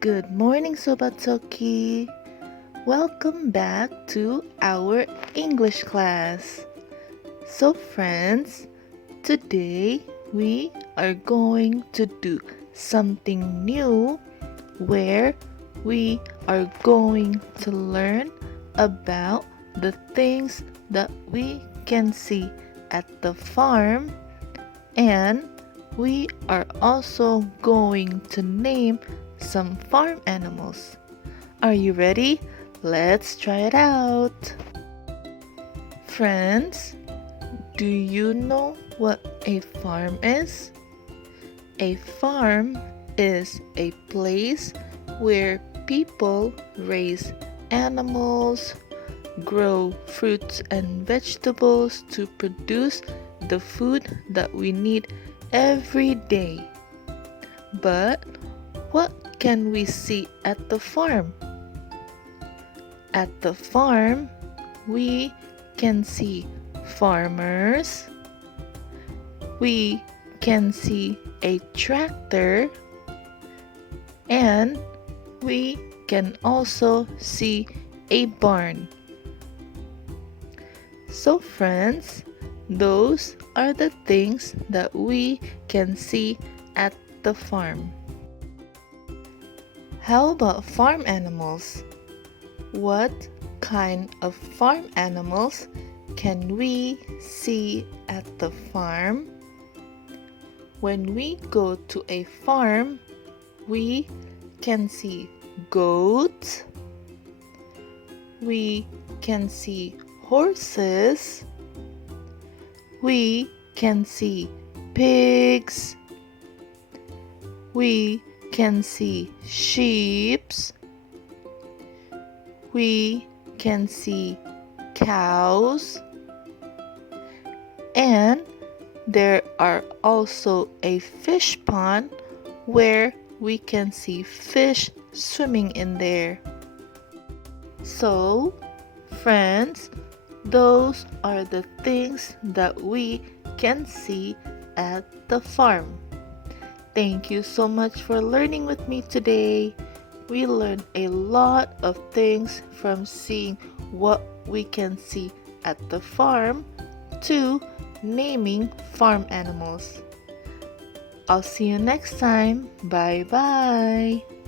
Good morning, Sobatsoki. Welcome back to our English class. So, friends, today we are going to do something new where we are going to learn about the things that we can see at the farm, and we are also going to name some farm animals. Are you ready? Let's try it out. Friends, do you know what a farm is? A farm is a place where people raise animals, grow fruits and vegetables to produce the food that we need every day. But what can we see at the farm? At the farm, we can see farmers, we can see a tractor, and we can also see a barn. So, friends, those are the things that we can see at the farm. How about farm animals? What kind of farm animals can we see at the farm? When we go to a farm, we can see goats, we can see horses, we can see pigs, we can see sheep, we can see cows, and there are also a fish pond where we can see fish swimming in there. So, friends, those are the things that we can see at the farm. Thank you so much for learning with me today. We learned a lot of things from seeing what we can see at the farm to naming farm animals. I'll see you next time. Bye bye.